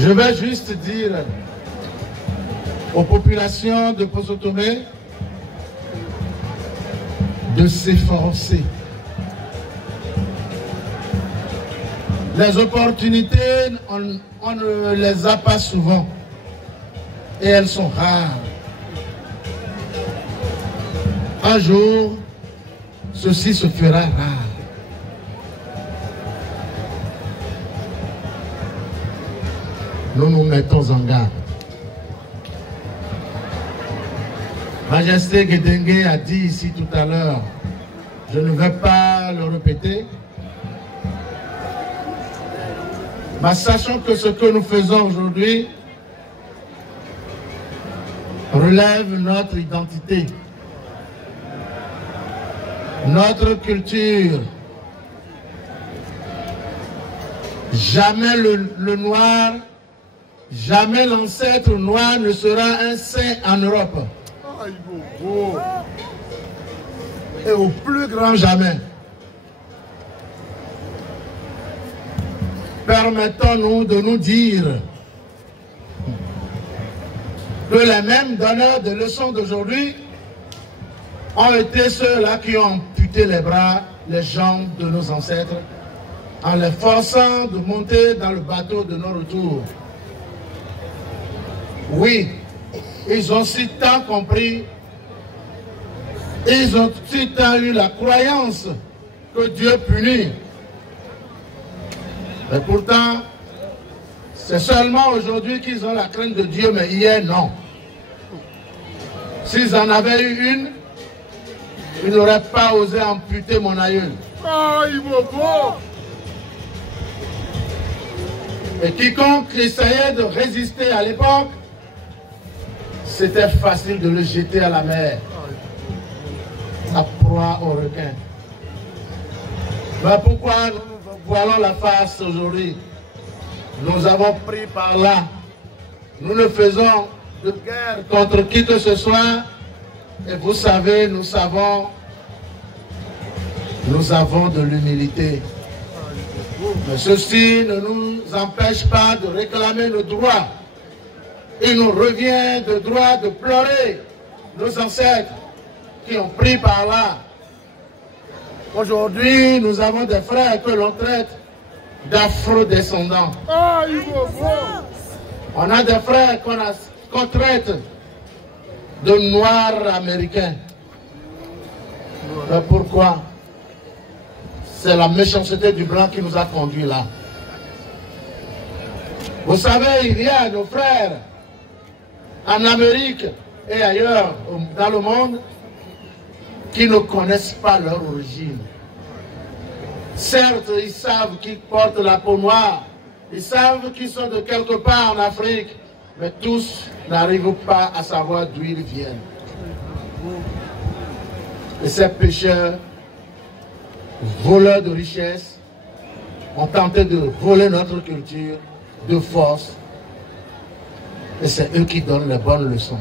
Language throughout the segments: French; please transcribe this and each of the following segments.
Je vais juste dire aux populations de Poso-Tomé de s'efforcer. Les opportunités, on ne les a pas souvent et elles sont rares. Un jour, ceci se fera rare. Nous nous mettons en garde. Majesté Guédengue a dit ici tout à l'heure, je ne vais pas le répéter, mais sachant que ce que nous faisons aujourd'hui relève notre identité, notre culture. Jamais le noir, jamais l'ancêtre noir ne sera un saint en Europe. Et au plus grand jamais. Permettons-nous de nous dire que les mêmes donneurs de leçons d'aujourd'hui ont été ceux-là qui ont amputé les bras, les jambes de nos ancêtres en les forçant de monter dans le bateau de nos retours. Oui, ils ont si tant compris, ils ont si tant eu la croyance que Dieu punit. Mais pourtant, c'est seulement aujourd'hui qu'ils ont la crainte de Dieu, mais hier, non. S'ils en avaient eu une, ils n'auraient pas osé amputer mon aïeul. Et quiconque essayait de résister à l'époque, c'était facile de le jeter à la mer, la proie au requin. Mais pourquoi nous nous voilons la face aujourd'hui? Nous avons pris par là. Nous ne faisons de guerre contre qui que ce soit. Et vous savez, nous avons de l'humilité. Mais ceci ne nous empêche pas de réclamer nos droits. Il nous revient de droit de pleurer nos ancêtres qui ont pris par là. Aujourd'hui, nous avons des frères que l'on traite d'afro-descendants. On a des frères qu'on traite de noirs américains. Mais pourquoi? C'est la méchanceté du blanc qui nous a conduits là. Vous savez, il y a nos frères en Amérique et ailleurs dans le monde qui ne connaissent pas leur origine. Certes, ils savent qu'ils portent la peau noire, ils savent qu'ils sont de quelque part en Afrique, mais tous n'arrivent pas à savoir d'où ils viennent. Et ces pécheurs, voleurs de richesses, ont tenté de voler notre culture de force. Et c'est eux qui donnent les bonnes leçons.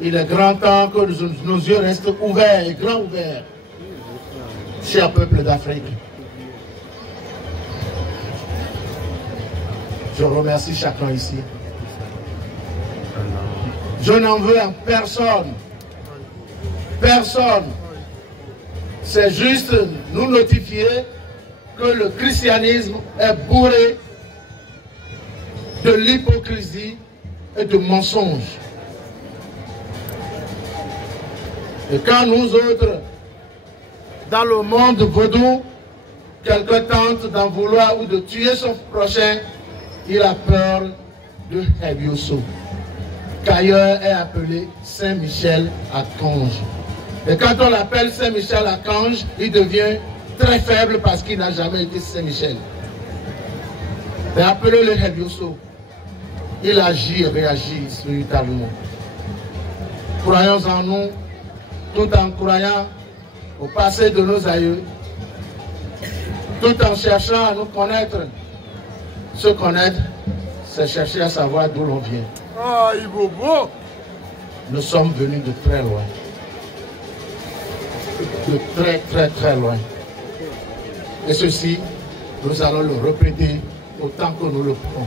Il est grand temps que nos yeux restent ouverts et grands ouverts, cher peuple d'Afrique. Je remercie chacun ici. Je n'en veux à personne. Personne. C'est juste nous notifier que le christianisme est bourré de l'hypocrisie et de mensonges. Et quand nous autres, dans le monde vaudou, quelqu'un tente d'en vouloir ou de tuer son prochain, il a peur de Hebioso, qu'ailleurs est appelé Saint-Michel Archange. Et quand on l'appelle Saint-Michel Archange, il devient très faible parce qu'il n'a jamais été Saint-Michel. Mais appelez-le Hebioso. Il agit et réagit spirituellement. Croyons en nous, tout en croyant au passé de nos aïeux, tout en cherchant à nous connaître. Se connaître, c'est chercher à savoir d'où l'on vient. Nous sommes venus de très loin. De très très très loin. Et ceci, nous allons le répéter autant que nous le pouvons.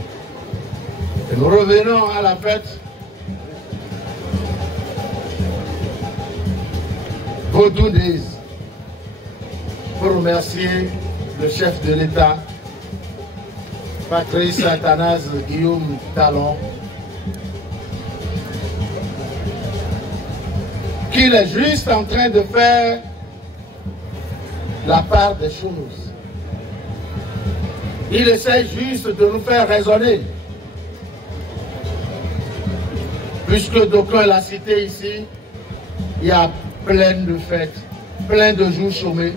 Et nous revenons à la fête Vodou Days pour remercier le chef de l'État, Patrice Athanase Guillaume Talon, qu'il est juste en train de faire la part des choses. Il essaie juste de nous faire raisonner. Puisque d'aucuns l'a cité ici, il y a plein de fêtes, plein de jours chômés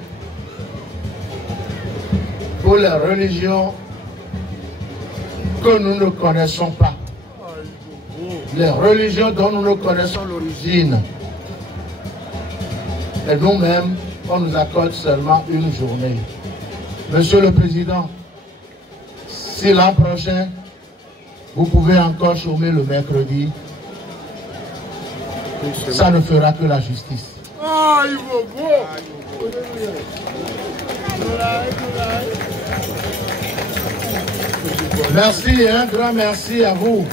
pour les religions que nous ne connaissons pas. Les religions dont nous ne connaissons l'origine. Et nous-mêmes, on nous accorde seulement une journée. Monsieur le Président, si l'an prochain, vous pouvez encore chômer le mercredi, ça ne fera que la justice. Merci, un grand merci à vous.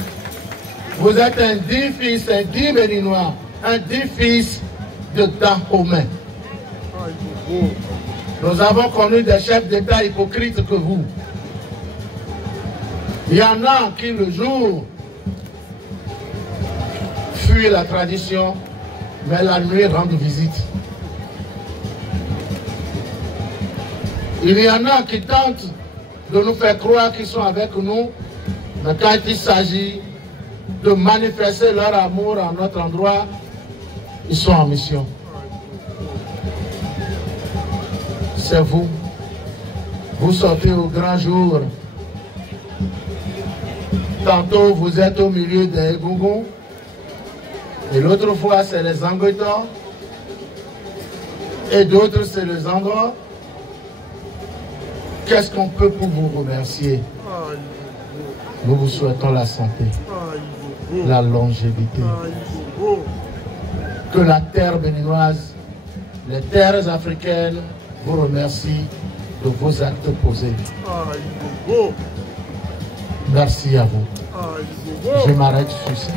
Vous êtes un digne fils, un digne béninois, un digne fils de Dahomey. Nous avons connu des chefs d'État hypocrites que vous. Il y en a qui, le jour, fuient la tradition, mais la nuit rendent visite. Il y en a qui tentent de nous faire croire qu'ils sont avec nous, mais quand il s'agit de manifester leur amour à notre endroit, ils sont en mission. C'est vous. Vous sortez au grand jour. Tantôt vous êtes au milieu des Gougous. Et l'autre fois c'est les Angoitans. Et d'autres c'est les Andros. Qu'est-ce qu'on peut pour vous remercier? Nous vous souhaitons la santé, la longévité. Que la terre béninoise, les terres africaines vous remercient de vos actes posés. Merci à vous. Je m'arrête sur ça.